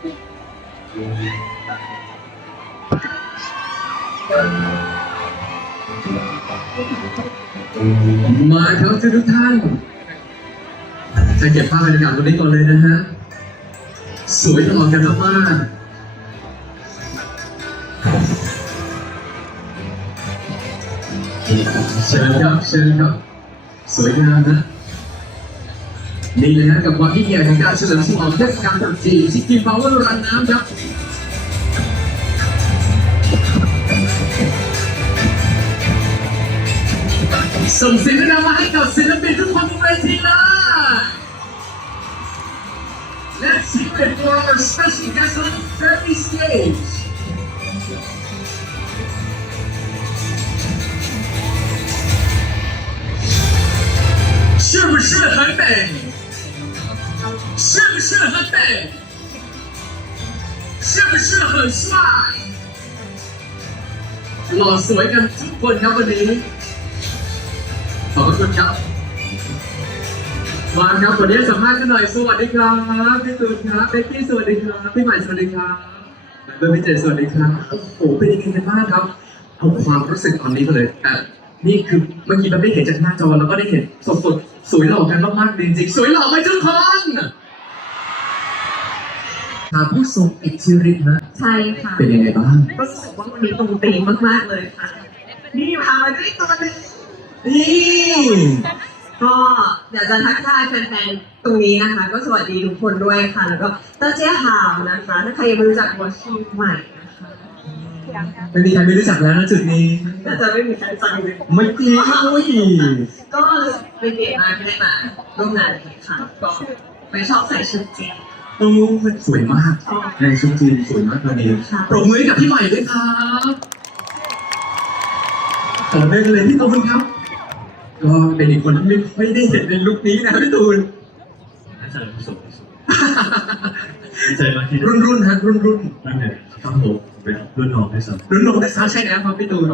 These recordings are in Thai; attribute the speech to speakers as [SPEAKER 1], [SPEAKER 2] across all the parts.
[SPEAKER 1] มาครับทุกท่านจะเก็บภาพบรรยากาศตรงนี้ก่อนเลยนะฮะ สวยตลอดกันมากๆเชิญครับเชิญครับ สวยงามนะ นี่เลยนะกับความยิ่งใหญ่ของการเฉลิมฉลองเทศกาลตรุษจีนที่กินพาวเวอร์รันน้ำครับส่งเสียงดังมาให้กับศิลปินทุกคนบนเวทีเลย Let's hear it for our special guest on the very stage. Super Shred Hype Bang! 是不是很美？是不是很帅？หล่อสวยกันทุกคนครับวันนี้ ขอบคุณครับ มาครับวันนี้สัมภาษณ์กันหน่อย สวัสดีครับพี่ตูนครับเบกกี้สวัสดีครับพี่ใหม่สวัสดีครับเบอร์พี่เจสวัสดีครับโอ้โหเป็นยังไงกันบ้างครับเอาความรู้สึกตอนนี้กันเลยแต่นี่คือเมื่อกี้เราได้เห็นจากหน้าจอแล้วก็ได้เห็นสดๆ สวยหล่อกันมากๆจริงๆสวยหล่อไหมทุกคนถามผู้ทรงอิทธิฤทธิ์นะ
[SPEAKER 2] ใช่ค่ะ
[SPEAKER 1] เป็นยังไงบ้าง
[SPEAKER 2] ก็รู้สึกว่าวันนี้ตรงตีมมากๆเลยค่ะ นี่พามาด้วยตัวหนึง
[SPEAKER 1] นี่
[SPEAKER 2] ก็อยากจะทักทายแฟนๆตรงนี้นะคะ ก็สวัสดีทุกคนด้วยค่ะ แล้วก็เต้าเจ๊หาวนะคะ ถ้าใครยังไม่รู้จักวอชิใหม่นะคะ
[SPEAKER 1] ไม่มีใครไม่รู้จักแล้วนะจุดนี้
[SPEAKER 2] น่าจะไม่มีใครรู้จักเลย
[SPEAKER 1] ไม่จริงอุ้ย
[SPEAKER 2] ก็เป็นเกียรติมากที่ได้มาร่วมงานนี้ค่ะก็ไม่ชอบใส่ชุดจีน
[SPEAKER 1] โอ้สวยมาก
[SPEAKER 2] ชอบ
[SPEAKER 1] ในชุดจีนสวยมากวันนี้
[SPEAKER 2] ค่ะ
[SPEAKER 1] ปรบมือให้กับพี่ใหม่ด้วยครับต่อเนื่องเลยพี่ตูนครับ ก็เป็นอีกคนที่ไม่ไม่ได้เห็นในลุคนี้นะพี่ตูน
[SPEAKER 3] อาจารย์ผู้สูงอายุดีใจมากที่
[SPEAKER 1] รุ่นรุ่นฮะรุ่นรุ่น
[SPEAKER 3] นั่นเลย
[SPEAKER 1] ครับผม
[SPEAKER 3] เป็นรุ่นน้องด้วยซ้
[SPEAKER 1] รุ่นน้องแต่ซ้าใช่แล้วครับพี่ตูน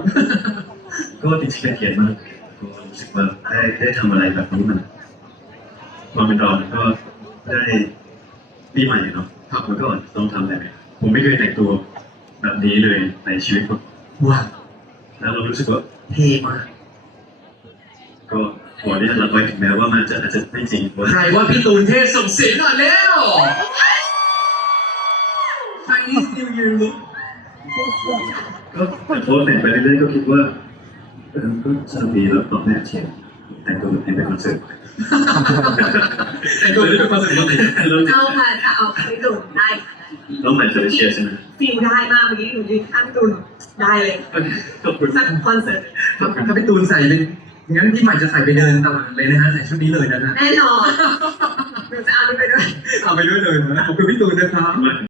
[SPEAKER 1] ำ
[SPEAKER 3] ก็จริงๆเป็นเกียรติมากก็รู้สึกว่าได้ได้ทำอะไรแบบนี้มันความเป็นเราก็ได้ปีใหม่เนาะครับมันก็ต้องทำแบบนี้ผมไม่เคยแต่งตัวแบบนี้เลยในชีวิตผม
[SPEAKER 1] ว้าว
[SPEAKER 3] แล้วเรารู้สึกว่า
[SPEAKER 1] เท่มาก
[SPEAKER 3] ก็ขอที่จะรับไว้ถึงแม้ว่ามันจะอาจจะไม่จริงว่า
[SPEAKER 1] ใครว่าพี่ตูนเท่ส่งเสียงหน่อยเร็ว Chinese New Year look
[SPEAKER 3] ก็แต่พอแต่งไปเรื่อยๆก็คิดว่าเออก็สนุกดีแล้วตอบแม่เชียร์แต่งตัวแบบนี้ไปคอนเสิร์ต
[SPEAKER 1] แต่งตัวนี้เป็นความสุขมากเลย
[SPEAKER 3] แล้ว
[SPEAKER 2] เอาค่ะจะเอาไปดูได้ค่ะ
[SPEAKER 3] น้องใหม่จะได้เชียร์ใช่ไหม
[SPEAKER 2] ฟิลได้มากเมื่อกี้หนูยืนข้างตุนได้เลย
[SPEAKER 3] ขอบคุณ
[SPEAKER 2] สักคอนเสิร์ต
[SPEAKER 1] ถ้าถ้าพี่ตูนใส่เป็นงั้นพี่ใหม่จะใส่ไปเดินตลาดเลยนะฮะใส่ชุดนี้เลยนะฮะ
[SPEAKER 2] แน่นอนหนูจะเอานี่ไปด้วย
[SPEAKER 1] เอาไปด้วยเลยนะขอบคุณพี่ตูนนะครับ
[SPEAKER 3] มาก